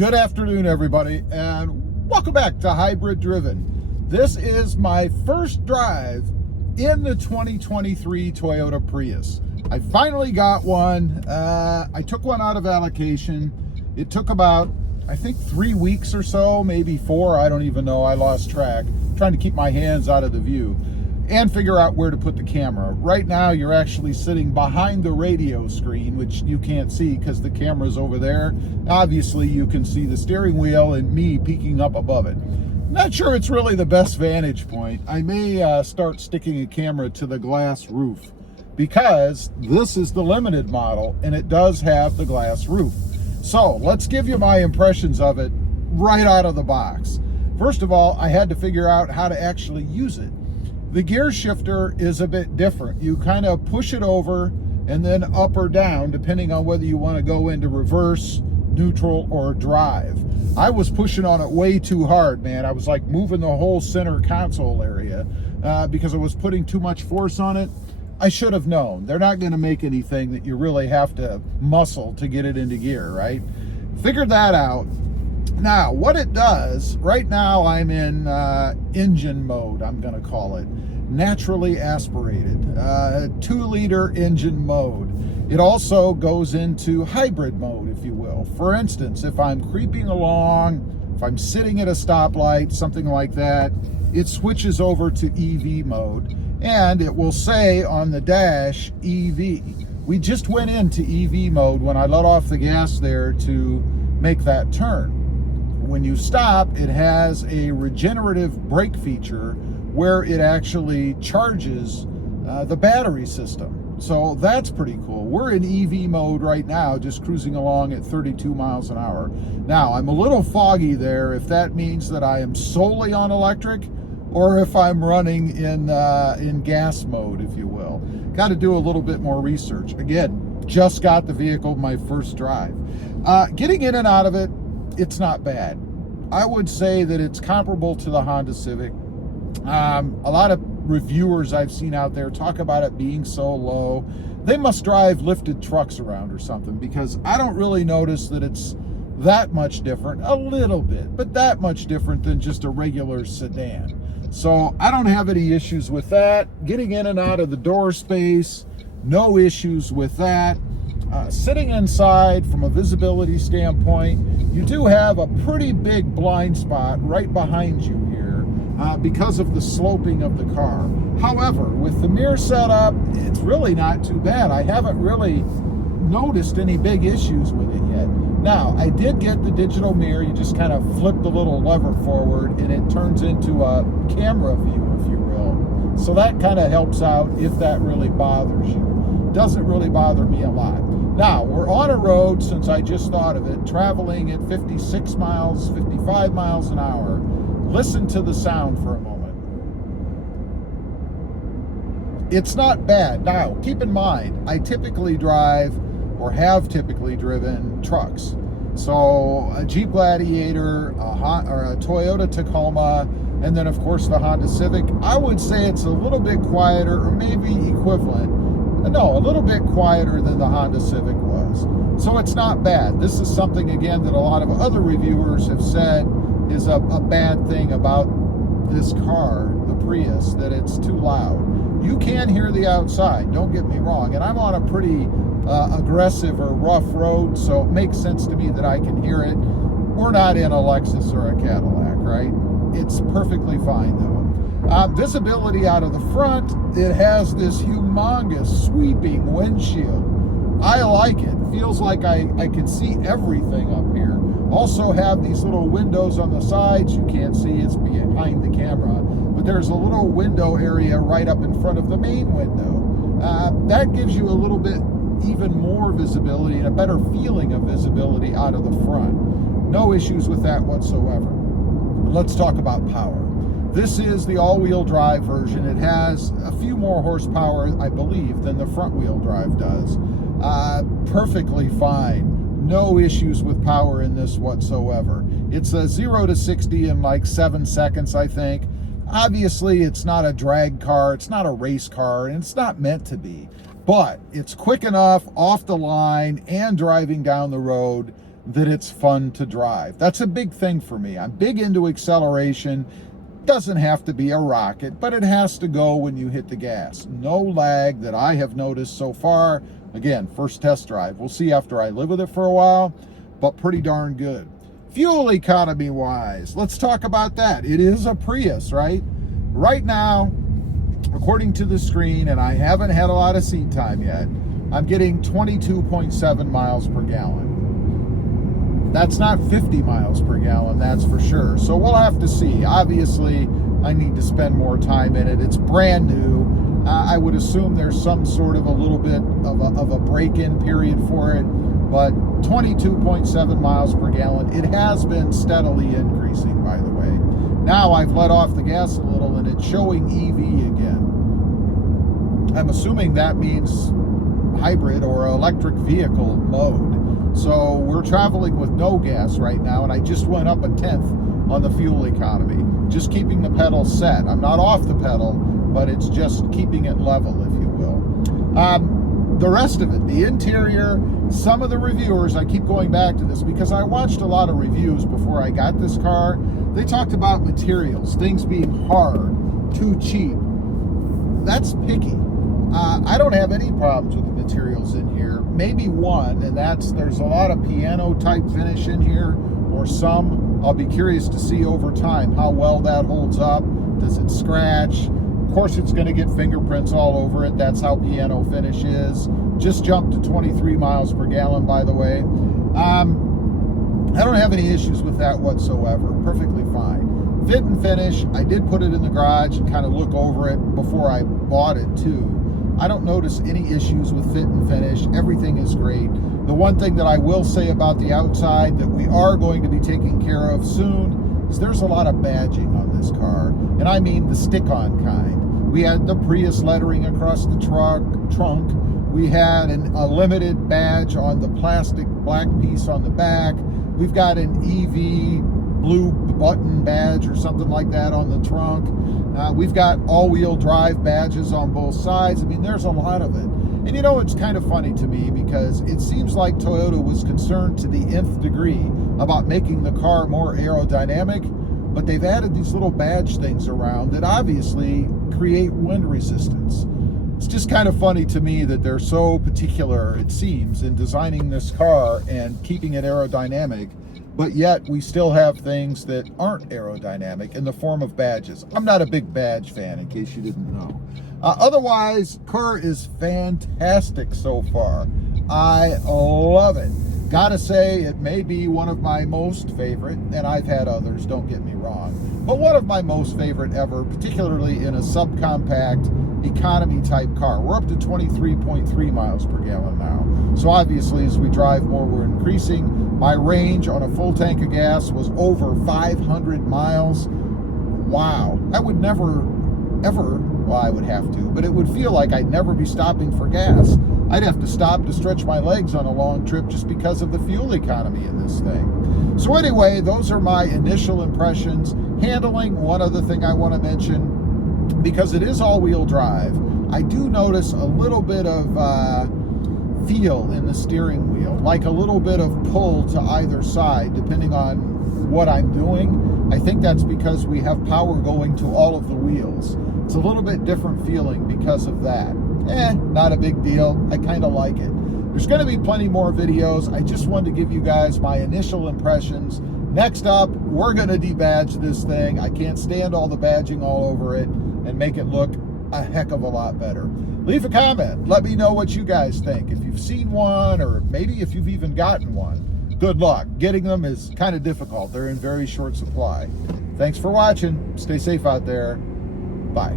Good afternoon, everybody, and welcome back to Hybrid Driven. This is my first drive in the 2023 Toyota Prius. I finally got one. I took one out of allocation. It took about, I think, 3 weeks or so, maybe 4. I don't even know. I lost track. Trying to keep my hands out of the view and figure out where to put the camera. Right now, you're actually sitting behind the radio screen, which you can't see because the camera's over there. Obviously, you can see the steering wheel and me peeking up above it. Not sure it's really the best vantage point. I may start sticking a camera to the glass roof because this is the limited model and it does have the glass roof. So let's give you my impressions of it right out of the box. First of all, I had to figure out how to actually use it. The gear shifter is a bit different. You kind of push it over and then up or down, depending on whether you want to go into reverse, neutral, or drive. I was pushing on it way too hard, man. I was like moving the whole center console area because I was putting too much force on it. I should have known. They're not going to make anything that you really have to muscle to get it into gear, right? Figured that out. Now, what it does, right now I'm in engine mode, I'm going to call it. Naturally aspirated, 2-liter engine mode. It also goes into hybrid mode, if you will. For instance, if I'm creeping along, if I'm sitting at a stoplight, something like that, it switches over to EV mode. And it will say on the dash, EV. We just went into EV mode when I let off the gas there to make that turn. When you stop, it has a regenerative brake feature where it actually charges the battery system. So that's pretty cool. We're in EV mode right now, just cruising along at 32 miles an hour. Now, I'm a little foggy there if that means that I am solely on electric or if I'm running in gas mode, if you will. Got to do a little bit more research. Again, just got the vehicle my first drive. Getting in and out of it, it's not bad. I would say that it's comparable to the Honda Civic. A lot of reviewers I've seen out there talk about it being so low. They must drive lifted trucks around or something because I don't really notice that it's that much different. A little bit, but that much different than just a regular sedan. So I don't have any issues with that. Getting in and out of the door space, no issues with that. Sitting inside from a visibility standpoint, you do have a pretty big blind spot right behind you here because of the sloping of the car. However, with the mirror setup, it's really not too bad. I haven't really noticed any big issues with it yet. Now, I did get the digital mirror. You just kind of flip the little lever forward and it turns into a camera view, if you will. So that kind of helps out if that really bothers you. Doesn't really bother me a lot. Now, we're on a road, since I just thought of it, traveling at 56 miles, 55 miles an hour. Listen to the sound for a moment. It's not bad. Now, keep in mind, I typically drive or have typically driven trucks. So a Jeep Gladiator, or a Toyota Tacoma, and then of course the Honda Civic. I would say it's a little bit quieter, or maybe equivalent. No, a little bit quieter than the Honda Civic was. So it's not bad. This is something, again, that a lot of other reviewers have said is a bad thing about this car, the Prius, that it's too loud. You can hear the outside, don't get me wrong. And I'm on a pretty aggressive or rough road, so it makes sense to me that I can hear it. We're not in a Lexus or a Cadillac, right? It's perfectly fine, though. Visibility out of the front, it has this humongous sweeping windshield. I like it. Feels like I can see everything up here. Also have these little windows on the sides. You can't see, it's behind the camera. But there's a little window area right up in front of the main window. That gives you a little bit even more visibility and a better feeling of visibility out of the front. No issues with that whatsoever. Let's talk about power. This is the all-wheel drive version. It has a few more horsepower, I believe, than the front-wheel drive does. Perfectly fine. No issues with power in this whatsoever. It's a 0 to 60 in like 7 seconds, I think. Obviously, it's not a drag car. It's not a race car, and it's not meant to be. But it's quick enough off the line and driving down the road that it's fun to drive. That's a big thing for me. I'm big into acceleration. Doesn't have to be a rocket, but it has to go when you hit the gas. No lag that I have noticed so far. Again, first test drive. We'll see after I live with it for a while, but pretty darn good. Fuel economy wise, let's talk about that. It is a Prius, right? Right now, according to the screen, and I haven't had a lot of seat time yet, I'm getting 22.7 miles per gallon. That's not 50 miles per gallon, that's for sure. So we'll have to see. Obviously, I need to spend more time in it. It's brand new. I would assume there's some sort of a little bit of a break-in period for it, but 22.7 miles per gallon. It has been steadily increasing, by the way. Now I've let off the gas a little and it's showing EV again. I'm assuming that means hybrid or electric vehicle mode. So we're traveling with no gas right now, and I just went up 1/10 on the fuel economy. Just keeping the pedal set. I'm not off the pedal, but it's just keeping it level, if you will. The rest of it, the interior, some of the reviewers, I keep going back to this because I watched a lot of reviews before I got this car. They talked about materials, things being hard, too cheap. That's picky. I don't have any problems with the materials in here. Maybe one, and there's a lot of piano type finish in here, or some. I'll be curious to see over time how well that holds up. Does it scratch? Of course, it's going to get fingerprints all over it. That's how piano finish is. Just jumped to 23 miles per gallon, by the way. I don't have any issues with that whatsoever. Perfectly fine. Fit and finish, I did put it in the garage and kind of look over it before I bought it too. I don't notice any issues with fit and finish. Everything is great. The one thing that I will say about the outside that we are going to be taking care of soon is there's a lot of badging on this car. And I mean the stick-on kind. We had the Prius lettering across the trunk. We had a limited badge on the plastic black piece on the back. We've got an EV blue button badge or something like that on the trunk. We've got all-wheel drive badges on both sides. I mean, there's a lot of it. And you know, it's kind of funny to me because it seems like Toyota was concerned to the nth degree about making the car more aerodynamic, but they've added these little badge things around that obviously create wind resistance. It's just kind of funny to me that they're so particular, it seems, in designing this car and keeping it aerodynamic, but yet we still have things that aren't aerodynamic in the form of badges. I'm not a big badge fan, in case you didn't know. Otherwise, car is fantastic so far. I love it. Gotta say, it may be one of my most favorite, and I've had others, don't get me wrong, but one of my most favorite ever, particularly in a subcompact economy type car. We're up to 23.3 miles per gallon now. So obviously, as we drive more, we're increasing. My range on a full tank of gas was over 500 miles. Wow. I would never, ever, well, I would have to, but it would feel like I'd never be stopping for gas. I'd have to stop to stretch my legs on a long trip just because of the fuel economy in this thing. So anyway, those are my initial impressions. Handling, one other thing I want to mention, because it is all-wheel drive, I do notice a little bit of feel in the steering wheel, like a little bit of pull to either side, depending on what I'm doing. I think that's because we have power going to all of the wheels. It's a little bit different feeling because of that. Not a big deal. I kind of like it. There's going to be plenty more videos. I just wanted to give you guys my initial impressions. Next up, we're going to debadge this thing. I can't stand all the badging all over it and make it look a heck of a lot better. Leave a comment. Let me know what you guys think. If you've seen one, or maybe if you've even gotten one, good luck. Getting them is kind of difficult. They're in very short supply. Thanks for watching. Stay safe out there. Bye.